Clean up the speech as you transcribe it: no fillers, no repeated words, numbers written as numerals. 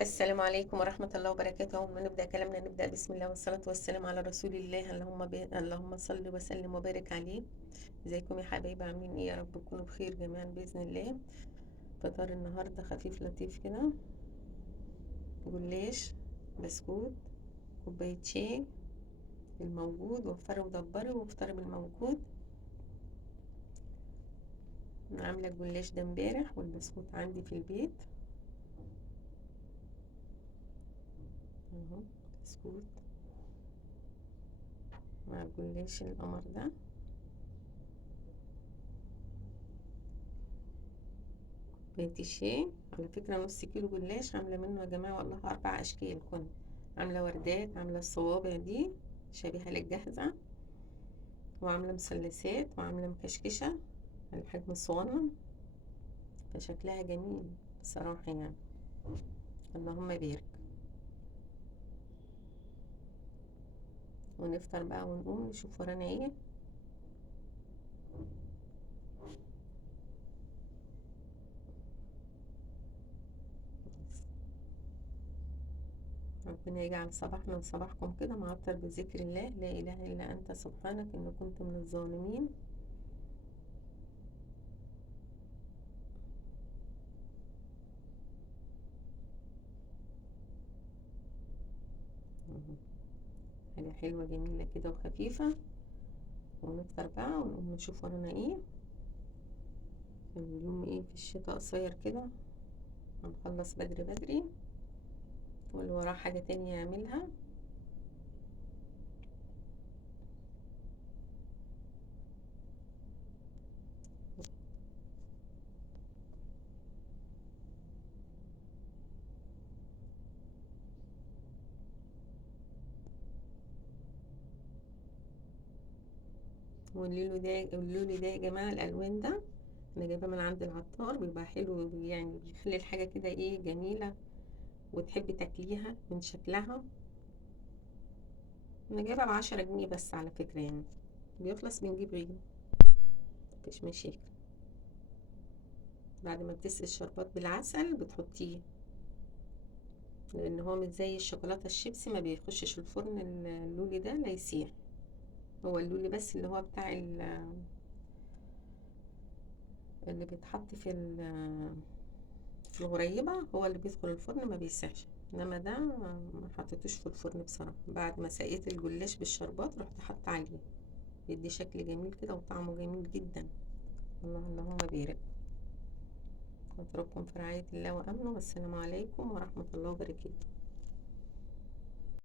السلام عليكم ورحمة الله وبركاته. أول ما نبدأ كلامنا نبدأ بسم الله والصلاة والسلام على رسول الله. اللهم صل وسلم وبارك عليه. ازيكم يا حبايبي، عاملين ايه؟ يا رب تكونوا بخير جميعا بإذن الله. فطار النهاردة خفيف لطيف كده، جلاش، بسكوت، كوباية شاي بالموجود، وفري ودبري وافطري بالموجود. أنا عاملة الجلاش ده امبارح والبسكوت عندي في البيت اهو. بسكوت مع الجلاش القمر ده. كوباية الشاي، على فكرة نص كيلو جلاش عاملة منه يا جماعة والله 4 أشكال. كنت عاملة وردات، عاملة الصوابع دي شبيهة للجاهزة، وعاملة مثلثات، وعاملة مكشكشة على الحجم الصغنن، فشكلها جميل بصراحة يعني. اللهم بارك. ونفطر بقى ونقوم نشوف ورانا ايه. ربنا يجعل صباحنا وصباحكم كده معطر بذكر الله، لا إله إلا أنت سبحانك إن كنت من الظالمين. حاجة حلوة جميلة كده وخفيفة. ونفطر بقى ونقوم نشوف ورانا ايه. اليوم ايه في الشتاء قصير كده، هنخلص بدري بدري، واللي وراه حاجة تانية يعملها. واللولي ده يا جماعة الألوان ده أنا جايباه من عند العطار، بيبقى حلو يعني، بيخلي الحاجة كده ايه جميلة وتحبي تاكليها من شكلها. أنا جايبها ب10 جنيه بس على فكرة يعني، بيخلص بنجيب غيره، مفيش مشاكل. بعد ما بتسقي الشربات بالعسل بتحطيه، لأن هو مش زي الشوكولاتة الشيبسي ما بيخشش الفرن. اللولي ده لا يسيح. هو اللولي بس اللي هو بتاع اللي بيتحط في الغريبة هو اللي بيدخل الفرن ما بيسيحش، انما ده ما حطيتوش في الفرن بصراحة. بعد ما سقيت الجلاش بالشربات رحت حط عليه، بيدي شكل جميل كده وطعمه جميل جدا. اللهم بارك. اترككم في رعاية الله وامنه، والسلام عليكم ورحمة الله وبركاته.